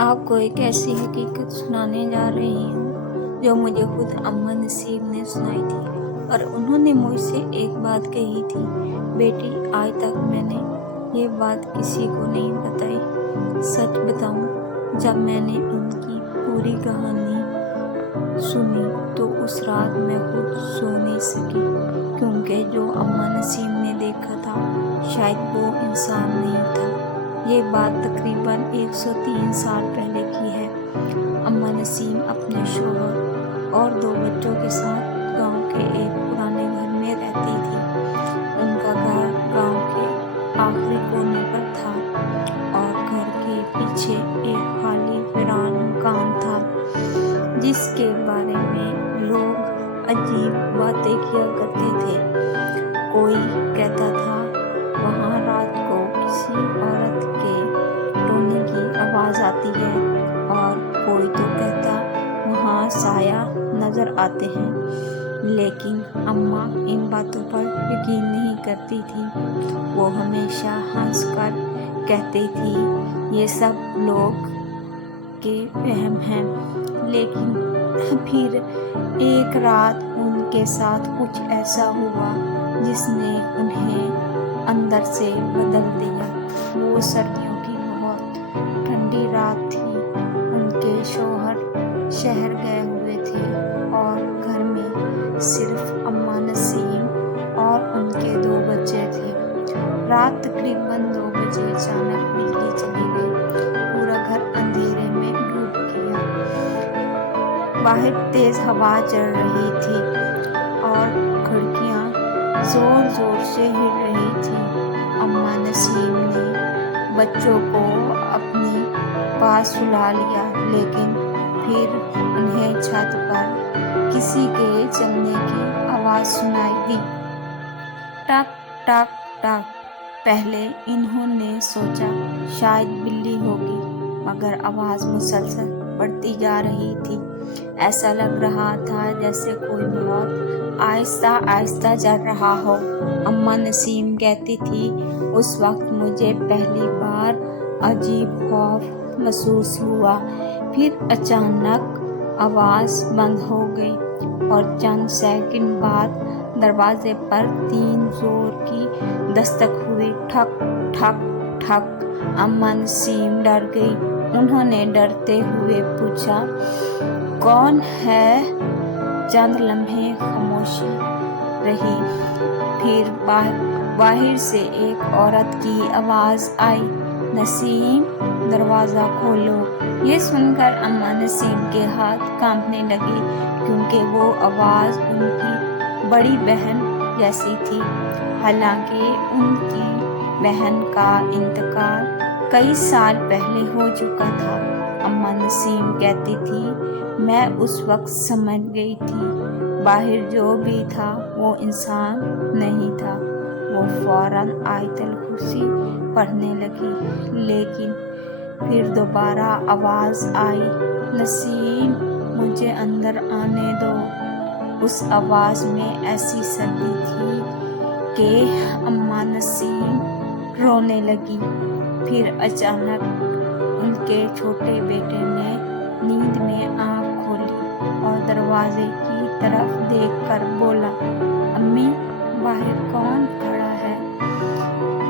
آپ کو ایک ایسی حقیقت سنانے جا رہی ہوں جو مجھے خود اماں نسیم نے سنائی تھی، اور انہوں نے مجھ سے ایک بات کہی تھی، بیٹی آج تک میں نے یہ بات کسی کو نہیں بتائی۔ سچ بتاؤں، جب میں نے ان کی پوری کہانی سنی تو اس رات میں خود سو نہیں سکی، کیونکہ جو اماں نسیم نے دیکھا تھا شاید وہ انسان نہیں تھا۔ یہ بات تقریباً 103 سال پہلے کی ہے۔ اماں نسیم اپنے شوہر اور 2 بچوں کے ساتھ گاؤں کے ایک پرانے گھر میں رہتی تھی۔ ان کا گھر گاؤں کے آخری کونے پر تھا اور گھر کے پیچھے ایک خالی ویران مکان تھا جس کے بارے میں لوگ عجیب باتیں کیا کرتے تھے۔ کوئی کہتا تھا وہاں رات کو کسی عورت کے رونے کی آواز آتی ہے، اور کوئی تو کہتا وہاں سایہ نظر آتے ہیں، لیکن اماں ان باتوں پر یقین نہیں کرتی تھی۔ وہ ہمیشہ ہنس کر کہتی تھی یہ سب لوگ کے وہم ہیں۔ لیکن پھر ایک رات ان کے ساتھ کچھ ایسا ہوا جس نے انہیں اندر سے بدل دیا۔ وہ سردیوں کی بہت ٹھنڈی رات تھی۔ ان کے شوہر شہر گئے ہوئے تھے اور گھر میں صرف اماں نسیم اور ان کے 2 بچے تھے۔ رات تقریباً 2 بجے اچانک بجلی چلی گئی، پورا گھر اندھیرے میں ڈوب گیا۔ باہر تیز ہوا چل رہی تھی اور کھڑکیاں زور زور سے ہل رہی تھیں۔ اماں نسیم نے بچوں کو اپنے پاس سلا لیا، لیکن پھر انہیں چھت پر کسی کے چلنے کی آواز سنائی دی۔ ٹک ٹک ٹک۔ پہلے انہوں نے سوچا شاید بلی ہوگی، مگر آواز مسلسل بڑھتی جا رہی تھی۔ ایسا لگ رہا تھا جیسے کوئی بہت آہستہ آہستہ چل رہا ہو۔ اماں نسیم کہتی تھی اس وقت مجھے پہلی بار عجیب خوف محسوس ہوا۔ پھر اچانک آواز بند ہو گئی اور چند سیکنڈ بعد دروازے پر 3 زور کی دستک ہوئی، ٹھک ٹھک ٹھک۔ اماں نسیم ڈر گئی۔ انہوں نے ڈرتے ہوئے پوچھا کون ہے؟ چند لمحے خاموشی رہی، پھر باہر سے ایک عورت کی آواز آئی، نسیم دروازہ کھولو۔ یہ سن کر اماں نسیم کے ہاتھ کانپنے لگے، کیونکہ وہ آواز ان کی بڑی بہن جیسی تھی۔ حالانکہ ان کی بہن کا انتقال کئی سال پہلے ہو چکا تھا۔ اماں نسیم کہتی تھی میں اس وقت سمجھ گئی تھی باہر جو بھی تھا وہ انسان نہیں تھا۔ وہ فوراً آیت الکرسی پڑھنے لگی، لیکن پھر دوبارہ آواز آئی، نسیم مجھے اندر آنے دو۔ اس آواز میں ایسی سردی تھی کہ اماں نسیم رونے لگی۔ پھر اچانک ان کے چھوٹے بیٹے نے نیند میں آنکھ کھولی اور دروازے کی طرف دیکھ کر بولا، امی باہر کون کھڑا ہے؟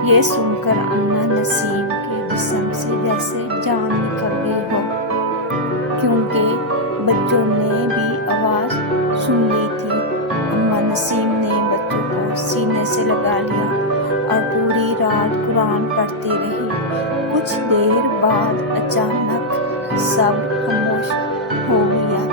یہ سن کر اماں نسیم کے جسم سے جیسے جان نکل گئی ہو، کیونکہ بچوں نے بھی آواز سن لی تھی۔ اماں نسیم نے بچوں کو سینے سے لگا لیا اور پوری رات قرآن پڑھتی رہی۔ کچھ دیر بعد اچانک سب خاموش ہو گیا،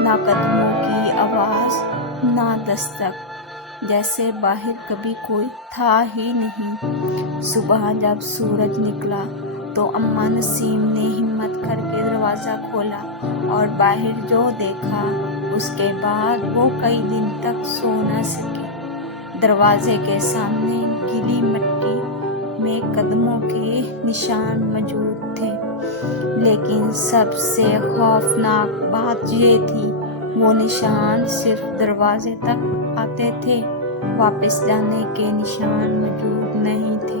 نہ قدموں کی آواز نہ دستک، جیسے باہر کبھی کوئی تھا ہی نہیں۔ صبح جب سورج نکلا تو اماں نسیم نے ہمت کر کے دروازہ کھولا اور باہر جو دیکھا اس کے بعد وہ کئی دن تک سو نہ سکی۔ دروازے کے سامنے گیلی مٹی میں قدموں کے نشان موجود تھے، لیکن سب سے خوفناک بات یہ تھی وہ نشان صرف دروازے تک آتے تھے، واپس جانے کے نشان موجود نہیں تھے۔